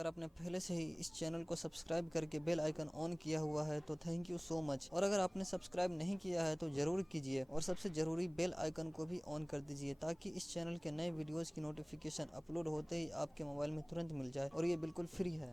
अगर आपने पहले से ही इस चैनल को सब्सक्राइब करके बेल आइकन ऑन किया हुआ है तो थैंक यू सो मच। और अगर आपने सब्सक्राइब नहीं किया है तो ज़रूर कीजिए और सबसे ज़रूरी बेल आइकन को भी ऑन कर दीजिए ताकि इस चैनल के नए वीडियोज़ की नोटिफिकेशन अपलोड होते ही आपके मोबाइल में तुरंत मिल जाए और ये बिल्कुल फ्री है।